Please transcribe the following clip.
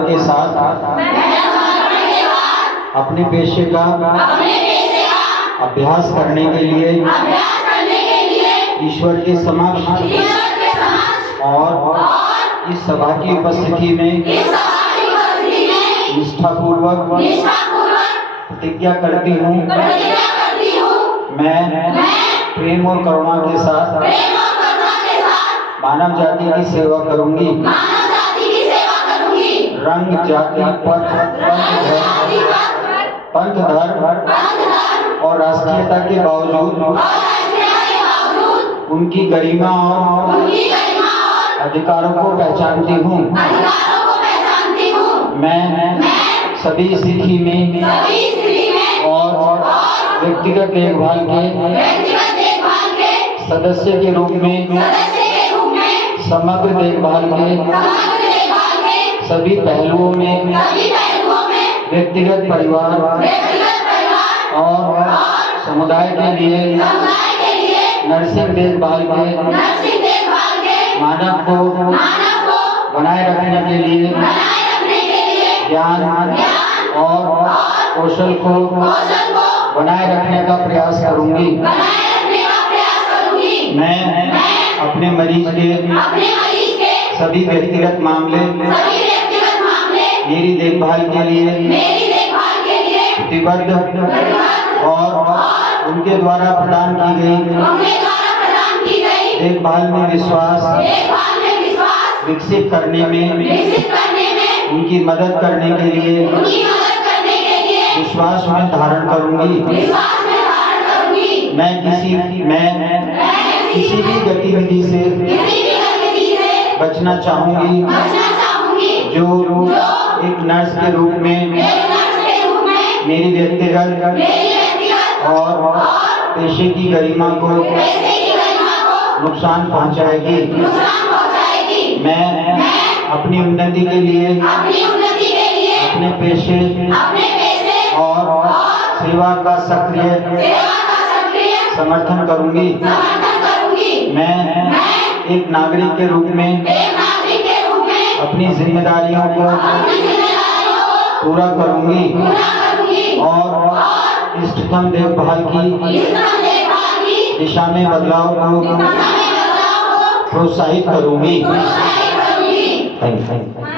के साथ अपने पेशे का अभ्यास करने के लिए ईश्वर के समक्ष और इस सभा की उपस्थिति में निष्ठापूर्वक प्रतिज्ञा करती हूँ। मैं प्रेम और करुणा के साथ मानव जाति की सेवा करूंगी। रंग, जाति, पंथ, धर्म और राष्ट्रीयता के बावजूद उनकी गरिमा और अधिकारों को पहचानती हूँ। मैं सभी स्थिति में और व्यक्तिगत देखभाल के सदस्य के रूप में समग्र देखभाल के सभी पहलुओं में व्यक्तिगत, परिवार और समुदाय के लिए नर्सिंग देखभाल के मानक को बनाए रखने के लिए ज्ञान और कौशल को बनाए रखने का प्रयास करूंगी। मैं अपने मरीज के सभी व्यक्तिगत मामले मेरी देखभाल के लिए प्रतिबद्ध और उनके द्वारा प्रदान की गई देखभाल में विश्वास विकसित करने में उनकी मदद करने के लिए विश्वास में धारण करूंगी। मैं किसी भी गतिविधि से बचना चाहूंगी जो एक नर्स के रूप में मेरी व्यक्तिगत और पेशे की गरिमा को नुकसान पहुंचाएगी। मैं अपनी उन्नति के लिए अपने पेशे और सेवा का सक्रिय समर्थन करूंगी। मैं एक नागरिक के रूप में अपनी जिम्मेदारियों को पूरा करूंगी और इष्टतम देखभाल की दिशा में बदलाव को प्रोत्साहित करूंगी। Thank you.